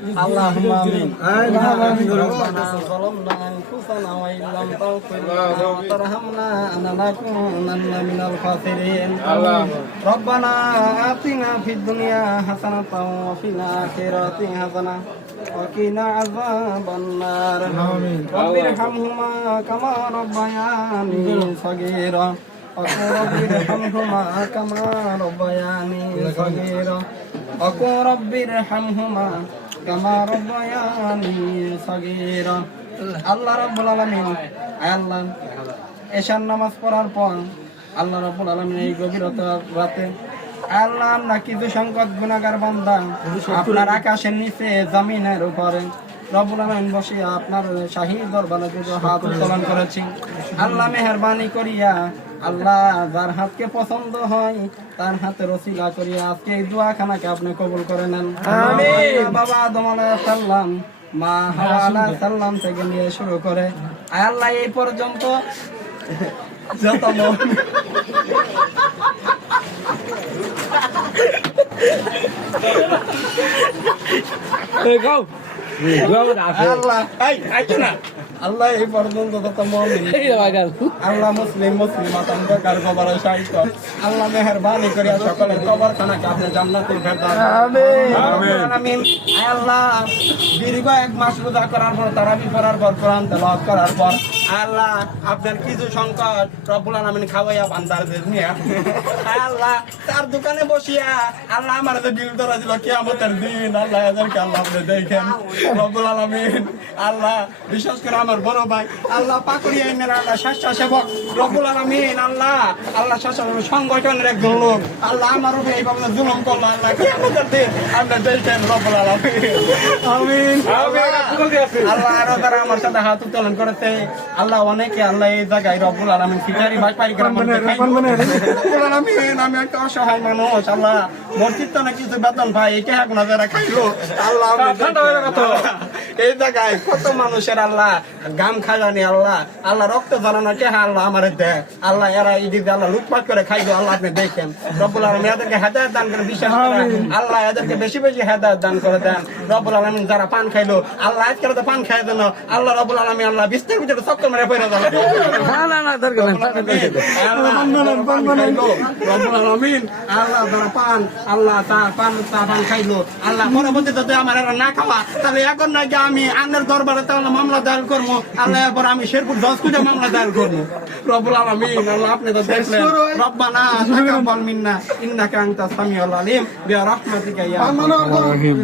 اللهم آمين. اللهم آمين. ربنا ظلمنا أنفسنا وإن لم تغفر لنا وترحمنا لنكونن من الخاسرين. ربنا آتنا في الدنيا حسنة وفي الآخرة حسنة وقنا عذاب النار. رب ارحمهما كما ربياني صغيرا. رب ارحمهما كما ربياني صغيرا. رب ارحمهما كما ربياني صغيرا. আল্লাহ রাব্বুল আলামিন, আল্লাহ এশার নামাজ পড়ার পর আল্লাহ রাব্বুল আলামিন এই গভীরতা রাতে আল্লাহ আমরা কিছু সংকট গুনাহগার বান্দা আপনার আকাশের নিচে জমিনের উপরে রব্বুল আলামিন বসে আপনার শাহী দরবারে কিছু হাত উত্তোলন করেছি। আল্লাহ মেহেরবানি করিয়া আল্লাহ যার হাতকে পছন্দ হয় তার হাতে রসিলা করিয়া আজকে এই দোয়াখানাকে আপনি কবুল করে নেন। আমিন। বাবা আদম আলাইহিস সালাম, মা হাওয়া আলাইহিস সালাম থেকে নিয়ে শুরু করে আল্লাহ এই পর্যন্ত যত আল্লাহ এই পর্যন্ত যত মুমিন আল্লাহ মুসলিম মুসলিমাতার কবরে শাহিদ আল্লাহ মেহেরবানি করিয়া সকলের কবরখানাকে আপনি জান্নাতুল ফেরদাউস আমিন। আল্লাহ দীর্ঘ 1 মাস রোজা করার পর তারাবি পড়ার পর কোরআন তেলাওয়াত করার পর আল্লাহ আপনার কিছু সংকট রব্বুল আলামিন খাওয়াইয়া বান্দারদের নিয়ে আল্লাহ তার দোকানে বসিয়া আল্লাহ আমার যে বিল ধরা দিল কিয়ামতের দিন আল্লাহ এদেরকে আল্লাহ আপনি দেখেন রব্বুল আলামিন। আল্লাহ বিশেষ করে আমার বড় ভাই আল্লাহ পাকুড়িয়া ইন্নের আল্লাহ স্বেচ্ছা সেবক রব্বুল আলামিন আল্লাহ স্বেচ্ছা সংগঠনের একজন লোক আল্লাহ আমার উপরে এইভাবে জুলুম করলো আল্লাহ কিয়ামতের দিন আপনি দেখেন রব্বুল আলামিন। আমিন। আল্লাহ আরো যারা আমার সাথে হাত উত্তোলন করেছে আল্লাহ অনেকে আল্লাহ এই জায়গায় রব্বুল আলামিন সিটারি ভাই পাইগ্রাম রব্বুল আলামিন আমি একটা অসহায় মানুষ আল্লাহ মসজিদ তো না কিছু বেতন ভাই একে এক নজরে খাইলো আল্লাহ এই জায়গায় কত মানুষের আল্লাহ গাম খাজানি আল্লাহ রক্ত জ্বালানো কে আল্লাহ আমার দেয় আল্লাহ এরা ইদিকে আল্লাহ লুটপাট করে খাইলো আল্লাহ আপনি দেখেন রব্বুল আলামিন এদেরকে হেদায়েত দান করে বিশ্বাস করে আল্লাহ এদেরকে বেশি বেশি হেদায়েত দান করে দেন রব্বুল আলামিন। যারা পান খাইলো আল্লাহ আজকে তো পান খাই দেন আল্লাহ রব্বুল আলামিন আল্লাহ বিস্তার ভিতরে চক্কর মেরে পড়ে যাবে রব্বুল আলামিন আল্লাহ যারা পান আল্লাহ পান খাইলো আল্লাহ পরবর্তীতে যদি আমার এরা না খাওয়া তাহলে এখন নাকি আমি আন্নের দরবারে তাহলে মামলা দায়ের করবো আল্লাহ এরপর আমি শেরপুর জজ কোর্টে মামলা দায়ের করবো রব্বুল আলামিন আল্লাহ আপনি তো দেখলেন রব্বানা তাকাব্বাল মিন্না ইন্নাকা আনতাস সামিউল আলিম বিরহমাতিকা ইয়া আরহামার রাহিম।